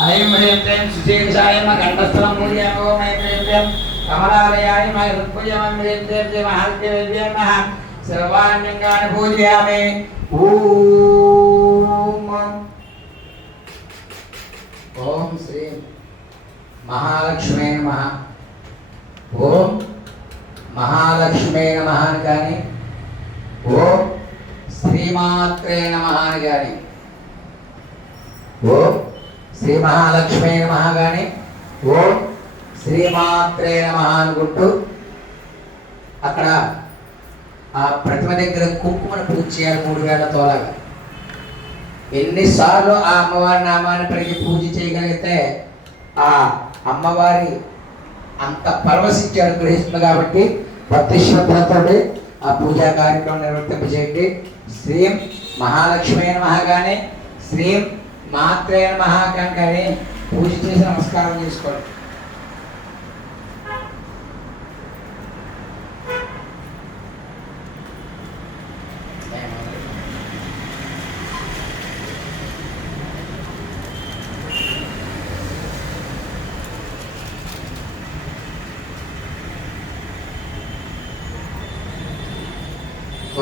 ऐं ह्रीं क्लीं सुशीर्षाय नमः कंठस्थलं पूजयामि। ओम ऐं ह्रीं क्लीं कमलालयाय नमः हृत्पूजयामि। ह्रीं क्लीं श्री महालक्ष्मीदेव्यै नमः सर्वाण्यङ्गानि पूजयामि। ओम श्री महालक्ष्मी नमः। ओम महालक्ष्मी नमः गानी। ओम श्रीमात्रे नमः गानी। ओम श्री महालक्ष्मी नमः गानी। ओम శ్రీమాత్రే నమః అనుకుంటూ అక్కడ ఆ ప్రతిమ దగ్గర కుంకుమను పూజ చేయాలి 3 వేల తోలాగా. ఎన్నిసార్లు ఆ అమ్మవారి నామాన్ని పలికి పూజ చేయగలిగితే ఆ అమ్మవారి అంత పరవశించి అనుగ్రహిస్తుంది. కాబట్టి భక్తి శ్రద్ధలతో ఆ పూజా కార్యక్రమం నిర్వర్తింపజేయండి. శ్రీం మహాలక్ష్మి నమః కానీ శ్రీం మాత్రే నమః కానీ పూజ చేసి నమస్కారం చేసుకోండి.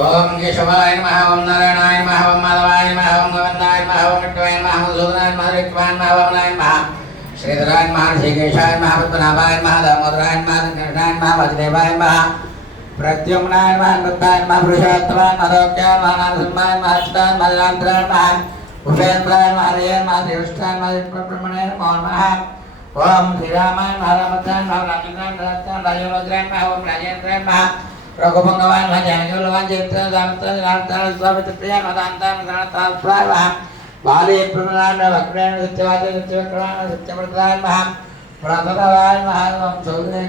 ओम केशवाय नमः। ओम नारायणाय नमः। ओम माधवाय नमः। ओम गोविंदाय नमः। ओम विष्णुवाय नमः। ओम सूदनाय नमः। ऋक्वाय नमः। ओम नारायणाय नमः। श्रीधराय नमः। ऋषिकेशाय नमः। पद्मनाभाय नमः। दामोदराय नमः। कृष्णाय नमः। वासुदेवाय नमः। प्रद्युम्नाय नमः। अनिरुद्धाय नमः। पुरुषोत्तमाय नमः। आरोग्याय नमः। नारसिंहाय नमः। अच्युताय नमः। जलांतराय नमः। उपेन्द्राय नमः। हरये नमः। देवष्टाय नमः। ब्रह्मणे नमो नमः। ओम श्रीरामाय नमः। रामचन्द्राय नमः। रामचन्द्राय नमः। राजेन्द्राय नमः। ओम राजेन्द्राय नमः। रघुभंगवान भजनगुलवान जयंत्र दानत्र दानत्र स्वामित्र प्रिया मदांता मदांता प्रायः बाले प्रणाम भक्तन सत्यवाद सत्यवक्रान सत्यव्रताय महा प्रतराय महा ओम चौधरी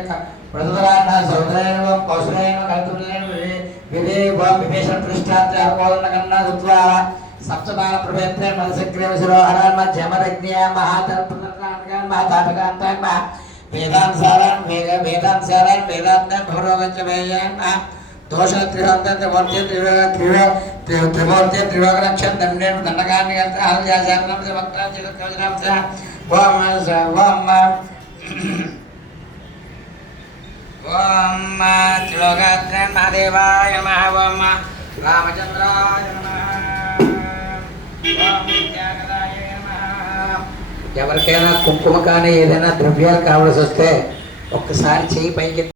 प्रतराय महा चौधरी ओम कौशलेय कल्पनेय विदे ओम विभीषण पृष्ठात्र कोलन कन्ना सुत्वा सप्तबाल प्रभेत्रे मनसग्रेव शिरोहरण मध्यमरज्ञा महातर्पणकान महातापकांताय महा वेदांत सारायण वेदांत सारायण वेदांत भवरोगंच वेयान दोष त्रिहोंत त्रिमूर्ति त्रिमूर्ति त्रिलोकरक्षण दंडेन दंडकानि यत्र हरजासनम से वक्ता चिरकजनाम से ओम त्रिलोकत्रय महादेवाय नमः। ओम रामचंद्राय नमः। ओम विद्याकराय ఎవరికైనా కుంకుమ కానీ ఏదైనా ద్రవ్యాలు కావాల్సి వస్తే ఒక్కసారి చేయి పైకి